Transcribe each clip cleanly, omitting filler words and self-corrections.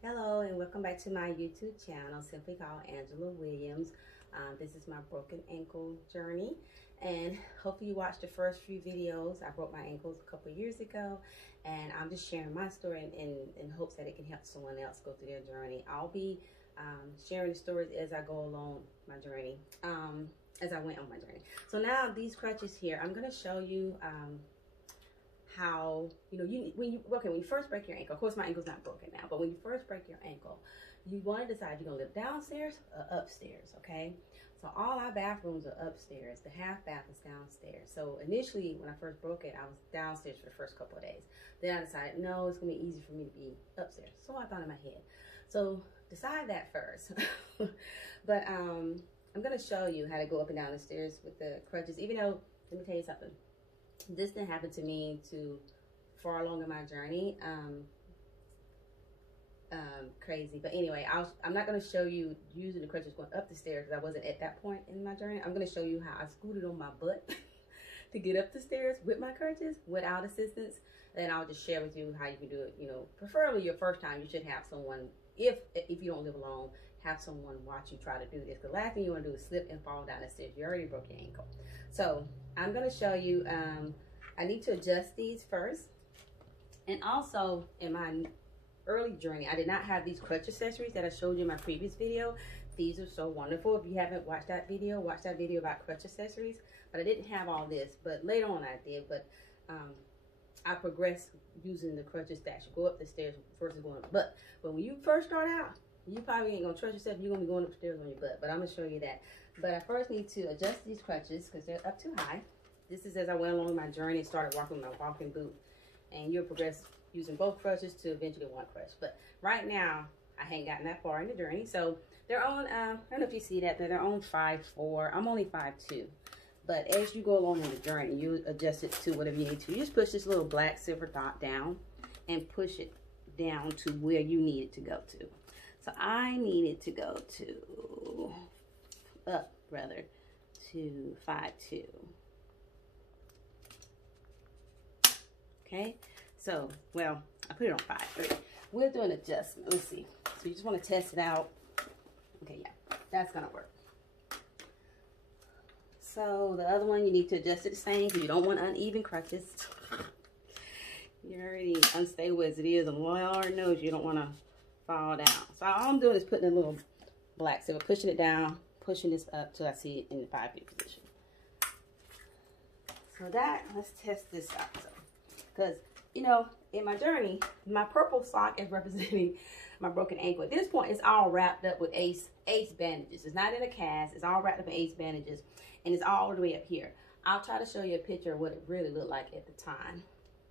Hello and welcome back to my YouTube channel, simply called Angela Williams. This is my broken ankle journey, and hopefully you watched the first few videos. I broke my ankles a couple years ago, and I'm just sharing my story in hopes that it can help someone else go through their journey. I'll be sharing the stories as I go along my journey, as I went on my journey. So now these crutches here, I'm going to show you how, when you first break your ankle, of course my ankle's not broken now, but when you first break your ankle, you want to decide you're going to live downstairs or upstairs, okay? So all our bathrooms are upstairs. The half bath is downstairs. So initially, when I first broke it, I was downstairs for the first couple of days. Then I decided, no, it's going to be easy for me to be upstairs. So I thought in my head. So decide that first. But I'm going to show you how to go up and down the stairs with the crutches, even though, let me tell you something. This didn't happen to me too far along in my journey. Crazy, but anyway, I'm not going to show you using the crutches going up the stairs because I wasn't at that point in my journey. I'm going to show you how I scooted on my butt to get up the stairs with my crutches without assistance. And I'll just share with you how you can do it. Preferably your first time, you should have someone, if you don't live alone, have someone watch you try to do this. The last thing you want to do is slip and fall down the stairs. You already broke your ankle. So I'm going to show you, I need to adjust these first. And also in my early journey, I did not have these crutch accessories that I showed you in my previous video. These are so wonderful. If you haven't watched that video, watch that video about crutch accessories. But I didn't have all this, but later on I did. But I progressed using the crutches that should go up the stairs versus going up. But when you first start out, you probably ain't gonna trust yourself. You're gonna be going upstairs on your butt, but I'm gonna show you that. But I first need to adjust these crutches because they're up too high. This is as I went along my journey and started walking with my walking boot. And you'll progress using both crutches to eventually one crutch. But right now, I ain't gotten that far in the journey. So they're on, I don't know if you see that, but they're on 5'4". I'm only 5'2". But as you go along in the journey, you adjust it to whatever you need to. You just push this little black silver dot down and push it down to where you need it to go to. So I need it to go to, to 5'2". Okay, so, well, I put it on 5'3". We'll do an adjustment. Let's see. So you just want to test it out. Okay, yeah, that's going to work. So the other one, you need to adjust it the same because you don't want uneven crutches. You're already unstable as it is, and Lord knows you don't want to fall down. So all I'm doing is putting a little black silver, pushing it down, pushing this up till I see it in the 5'3" position. So that, let's test this out. So, because, in my journey, my purple sock is representing my broken ankle. At this point, it's all wrapped up with ace bandages. It's not in a cast. It's all wrapped up in ace bandages, and it's all the way up here. I'll try to show you a picture of what it really looked like at the time.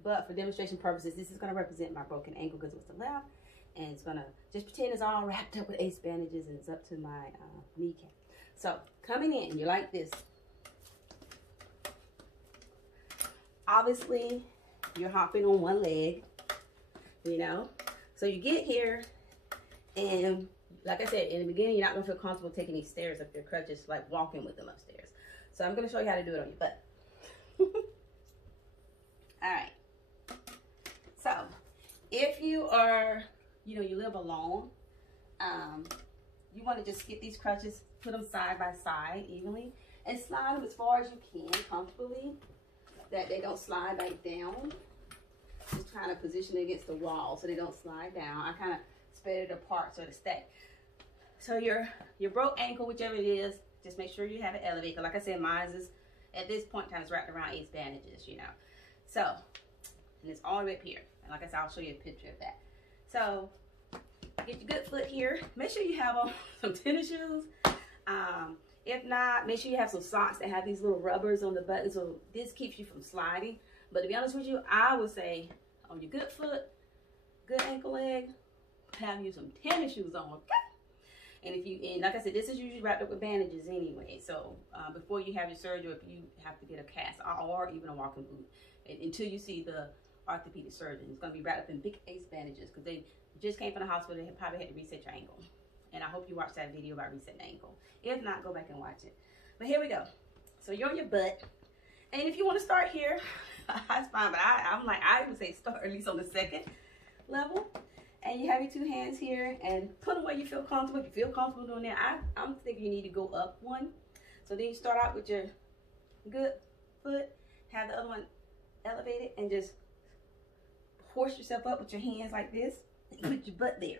But for demonstration purposes, this is going to represent my broken ankle because it was the left. And it's going to just pretend it's all wrapped up with ace bandages, and it's up to my kneecap. So coming in, you're like this. Obviously, you're hopping on one leg, So you get here, and like I said, in the beginning, you're not going to feel comfortable taking these stairs up your crutches, like walking with them upstairs. So I'm going to show you how to do it on your butt. All right. So if you are, you live alone, you want to just get these crutches, put them side by side evenly, and slide them as far as you can comfortably, that they don't slide back down. Just trying to position it against the wall so they don't slide down. I kind of spread it apart so to stay. So your broke ankle, whichever it is, just make sure you have it elevated. Like I said, mine is at this point in time it's wrapped around ace bandages, So, and it's all the way up here. And like I said, I'll show you a picture of that. So, get your good foot here. Make sure you have on some tennis shoes. If not, make sure you have some socks that have these little rubbers on the buttons, so this keeps you from sliding. But to be honest with you, I would say on your good foot, good ankle leg, have you some tennis shoes on, okay? And like I said, this is usually wrapped up with bandages anyway. So before you have your surgery, if you have to get a cast or even a walking boot, until you see the orthopedic surgeon, it's going to be wrapped up in big ace bandages because they just came from the hospital. They probably had to reset your ankle. And I hope you watched that video about resetting the ankle. If not, go back and watch it. But here we go. So you're on your butt. And if you want to start here, that's fine. But I would say start at least on the second level. And you have your 2 hands here and put them where you feel comfortable. If you feel comfortable doing that, I'm thinking you need to go up one. So then you start out with your good foot, have the other one elevated, and just horse yourself up with your hands like this. And put your butt there.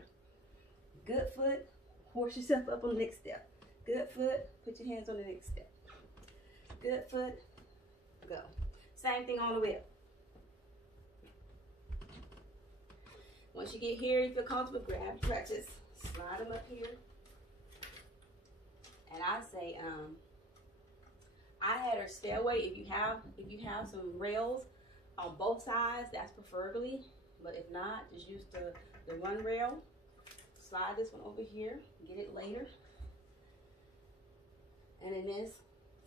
Good foot, horse yourself up on the next step. Good foot, put your hands on the next step. Good foot, go. Same thing all the way up. Once you get here, you feel comfortable, grab your crutches, slide them up here. And I say, I had her stay away. If you have some rails on both sides, that's preferably. But if not, just use the one rail. Slide this one over here, get it later. And then this,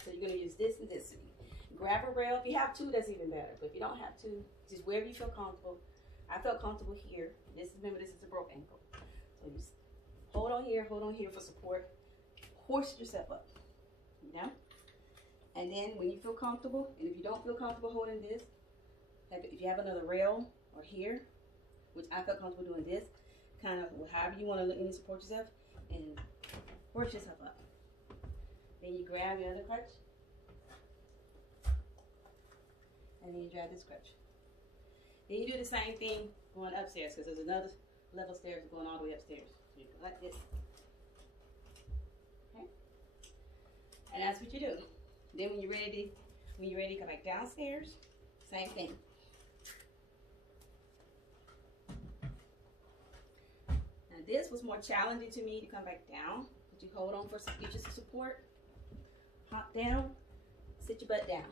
so you're gonna use this and this. Grab a rail. If you have 2, that's even better. But if you don't have 2, just wherever you feel comfortable. I felt comfortable here. Remember, this is a broke ankle. So you just hold on here for support. Horse yourself up, you know? And then when you feel comfortable, and if you don't feel comfortable holding this, if you have another rail or here, which I felt comfortable doing this, kind of however you want to let me support yourself, and horse yourself up. Then you grab your other crutch, and then you grab this crutch. Then you do the same thing going upstairs, because there's another level of stairs going all the way upstairs. So you go like this. Okay? And that's what you do. Then when you're ready to come back downstairs, same thing. Now this was more challenging to me to come back down. But you hold on for get your support. Hop down, sit your butt down.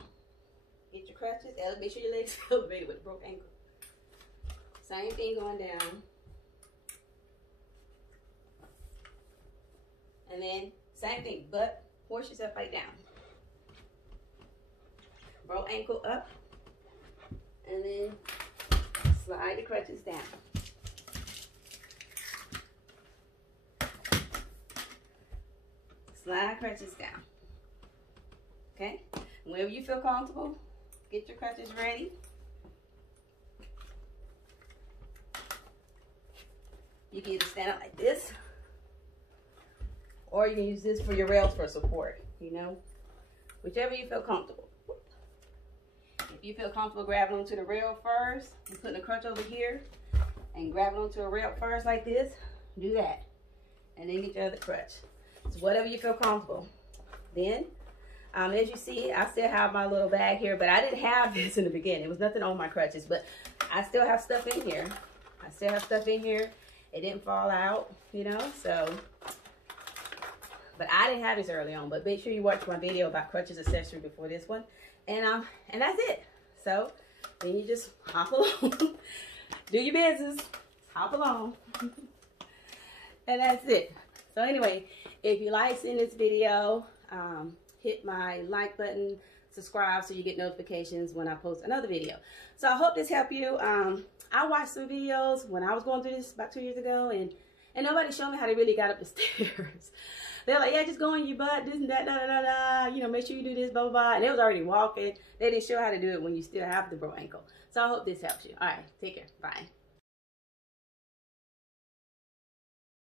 Get your crutches, make sure your legs are elevated with a broke ankle. Same thing going down. And then same thing, but horse yourself right down. Broke ankle up. And then slide the crutches down. Slide crutches down. Okay? Wherever you feel comfortable, get your crutches ready. You can either stand up like this, or you can use this for your rails for support, you know, whichever you feel comfortable. If you feel comfortable grabbing onto the rail first, and putting a crutch over here, and grabbing onto a rail first like this, do that. And then get your other crutch. So whatever you feel comfortable. Then, as you see, I still have my little bag here, but I didn't have this in the beginning. It was nothing on my crutches, but I still have stuff in here. It didn't fall out, you know, so. But I didn't have this early on, but make sure you watch my video about crutches accessory before this one. And that's it. So then you just hop along. Do your business. Hop along. And that's it. So anyway, if you like seeing this video, hit my like button, subscribe so you get notifications when I post another video. So I hope this helped you. I watched some videos when I was going through this about 2 years ago, and nobody showed me how they really got up the stairs. They're like, yeah, just go on your butt, this and that, da, da, da, da. You know, make sure you do this, blah, blah, blah. And they was already walking. They didn't show how to do it when you still have the broke ankle. So I hope this helps you. All right, take care. Bye.